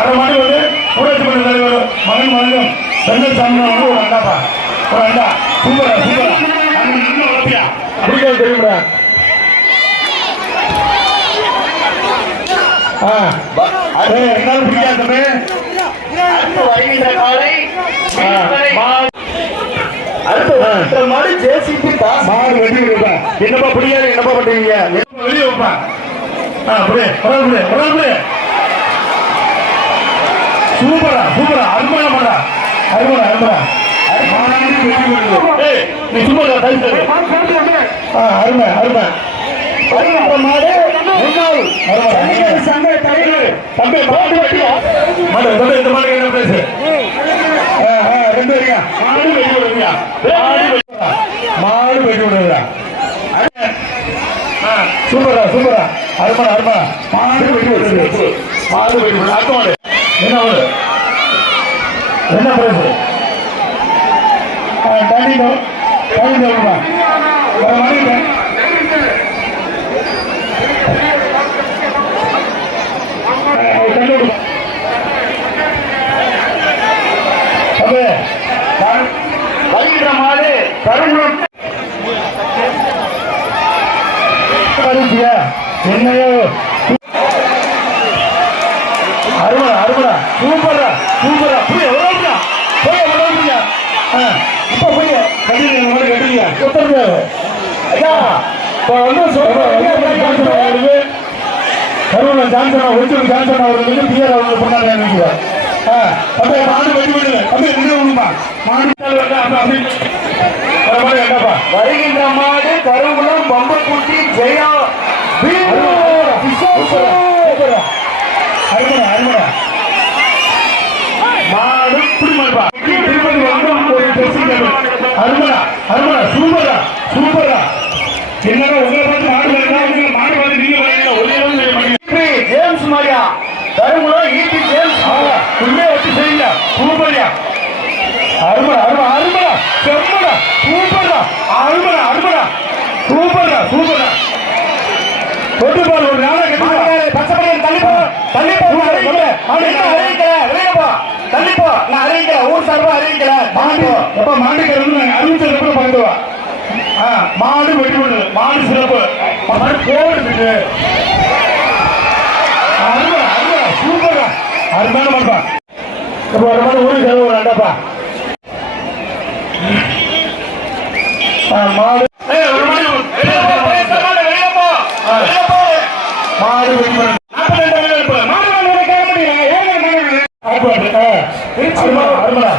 அந்த மாதிரி வந்து ஊராட்சி மன்ற தலைவர் மகன் மகனும் பெண்ணை சாமி ஒரு அண்டாப்பா ஒரு அண்டா சூப்பரா சூப்பரா இன்னும் வளர்ப்பியா அப்படியே தெரியுமா என்னாலும் பிடிக்காதமே வருகின்ற காலை மாடு ஜேசிபி மாடு வெட்டி விடுப்பா என்னப்பா பிடிக்காது என்னப்பா பண்றீங்க வெளியே வைப்பா சூப்பரா சூப்பரா அருமையா மாடா அருமையா அருமையா நீ சும்மா அருமை அருமை மாடு தம்பி இந்த மாதிரி என்ன பேசு ரெண்டு வரையா மாடு வெட்டி விடுவியா மாடு வெட்டி விடுவியா சூப்பரா சூப்பரா அருமணா அருமணா மாடு வெட்டி விடுறது மாடு வெட்டி விடு அடுத்த மாடு என்ன மாடு என்ன பேசு தாண்டிட்டோ தாண்டிட்டோமா வர மாட்டேன் வருகின்ற மாடு கருங்குளம் என்னையோ அருமடா அருமடா சூப்பரா சூப்பரா போய் எவ்வளோ போய் எவ்வளோ இப்ப போய் கட்டிங்க கட்டிங்க கொத்தருங்க ஐயா இப்போ வந்து சொல்றேன் கருவூல ஜான்சனா ஒரிஜினல் ஜான்சனா அவர் வந்து பிஆர் அவங்க பண்ணாங்க நினைக்கிறேன் அப்படியே மாடு வெட்டி விடுங்க அப்படியே நின்று விடுமா மாடு வேண்டாப்பா வருகின்ற மாடு கருங்குளம் பம்பக்குட்டி ஜெயா அருமடா அருமடா மாடு புடிமாடுப்பா திருப்பதி வந்து ஒரு ட்ரெஸ்ஸிங் அருமடா அருமடா சூப்பரா சூப்பரா என்னடா உங்களை பார்த்து மாடு வேண்டாம் மாடு வந்து நீங்க வரீங்க ஜேம்ஸ் மாரியா கருங்குளம் ஈட்டி ஜேம்ஸ் உள்ளே வச்சு செய்யுங்க சூப்பரியா அருமடா அருமடா அருமடா செம்மடா சூப்பரா அருமடா அருமடா சூப்பரா சூப்பரா தொட்டு பாரு ஒரு நாளை கட்டி பச்சைப்படியில் தள்ளிப்போ தள்ளிப்போ அறிவிக்கல தள்ளிப்போ நான் அறிவிக்கல ஊர் சார்பா அறிவிக்கல மாடு எப்ப மாட்டுக்கு அறிவிச்சதுக்கு பண்ணுவா மாடு வெட்டி விடுது மாடு சிறப்பு மாடு போடுது அருமடா அருமடா சூப்பரா அருமையான மாடுப்பா இப்ப ஒரு மாதிரி ஊருக்கு செலவு வேண்டாப்பா மாடு மாடு வெட்டி அருமடா